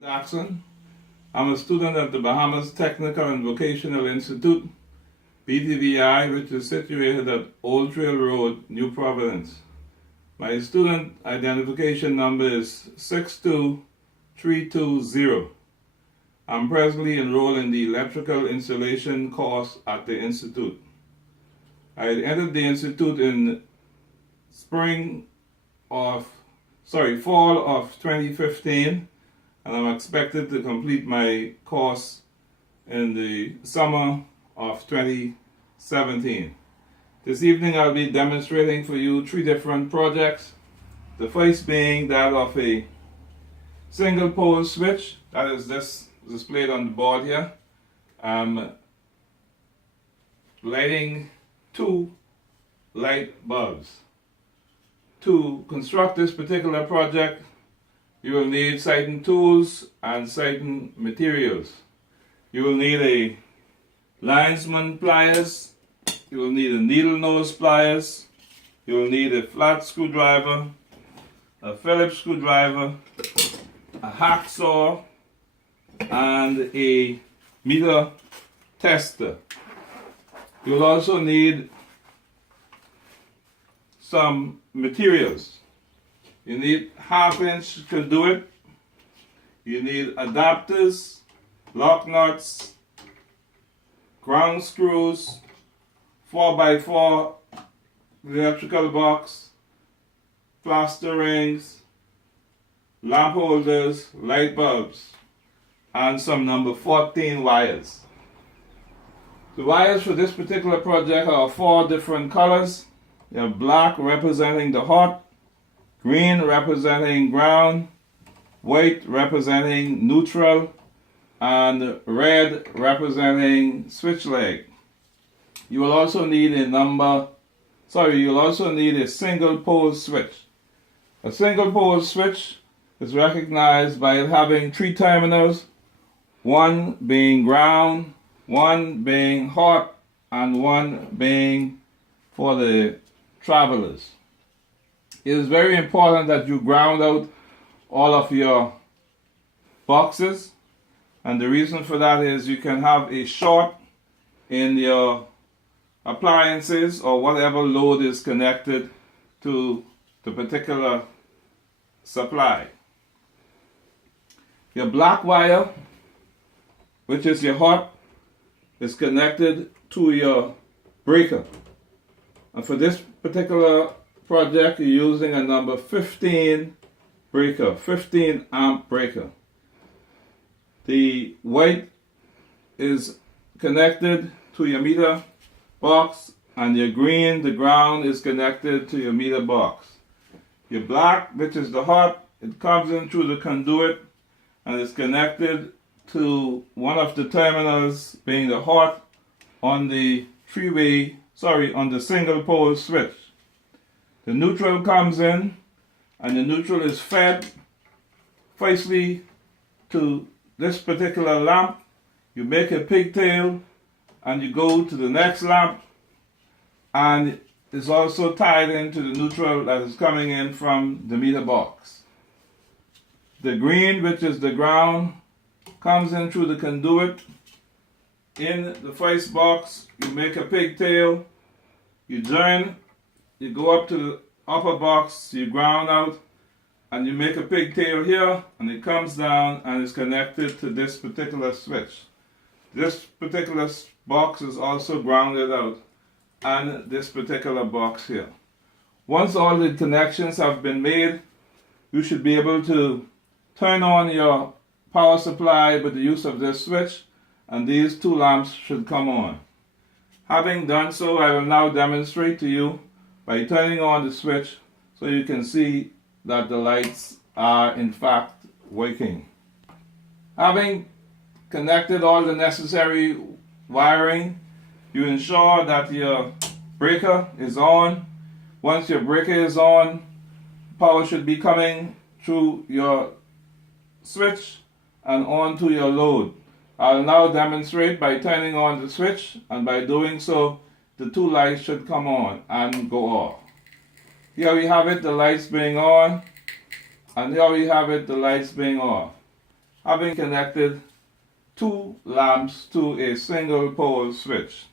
Jackson. I'm a student at the Bahamas Technical and Vocational Institute, BTVI, which is situated at Old Trail Road, New Providence. My student identification number is 62320. I'm presently enrolled in the electrical installation course at the Institute. I entered the Institute in fall of 2015, and I'm expected to complete my course in the summer of 2017. This evening I'll be demonstrating for you 3 different projects. The first being that of a single pole switch, that is this displayed on the board here. I'm lighting 2 light bulbs. To construct this particular project, you will need certain tools and certain materials. You will need a linesman pliers, you will need a needle nose pliers, you will need a flat screwdriver, a Phillips screwdriver, a hacksaw, and a meter tester. You will also need some materials. You need 1/2-inch conduit, you need adapters, lock nuts, ground screws, 4x4 electrical box, plaster rings, lamp holders, light bulbs, and some number 14 wires. The wires for this particular project are 4 different colors. You have black representing the hot, green representing ground, white representing neutral, and red representing switch leg. You will also need a single pole switch. A single pole switch is recognized by it having 3 terminals, 1 being ground, 1 being hot, and 1 being for the travelers. It is very important that you ground out all of your boxes, and the reason for that is you can have a short in your appliances or whatever load is connected to the particular supply. Your black wire, which is your hot, is connected to your breaker. And for this particular project, you're using a number 15 breaker, 15 amp breaker. The white is connected to your meter box, and your green, the ground, is connected to your meter box. Your black, which is the hot, it comes in through the conduit and is connected to one of the terminals, being the hot, on the single pole switch. The neutral comes in, and the neutral is fed firstly to this particular lamp. You make a pigtail and you go to the next lamp, and it's also tied into the neutral that is coming in from the meter box. The green, which is the ground, comes in through the conduit. In the first box, you make a pigtail, you join, you go up to the upper box, you ground out, and you make a pigtail here, and it comes down and is connected to this particular switch. This particular box is also grounded out, and this particular box here. Once all the connections have been made, you should be able to turn on your power supply with the use of this switch, and these 2 lamps should come on. Having done so, I will now demonstrate to you by turning on the switch so you can see that the lights are in fact working. Having connected all the necessary wiring, you ensure that your breaker is on. Once your breaker is on, power should be coming through your switch and onto your load. I'll now demonstrate by turning on the switch, and by doing so, the 2 lights should come on and go off. Here we have it, the lights being on, and here we have it, the lights being off. having connected two lamps to a single pole switch.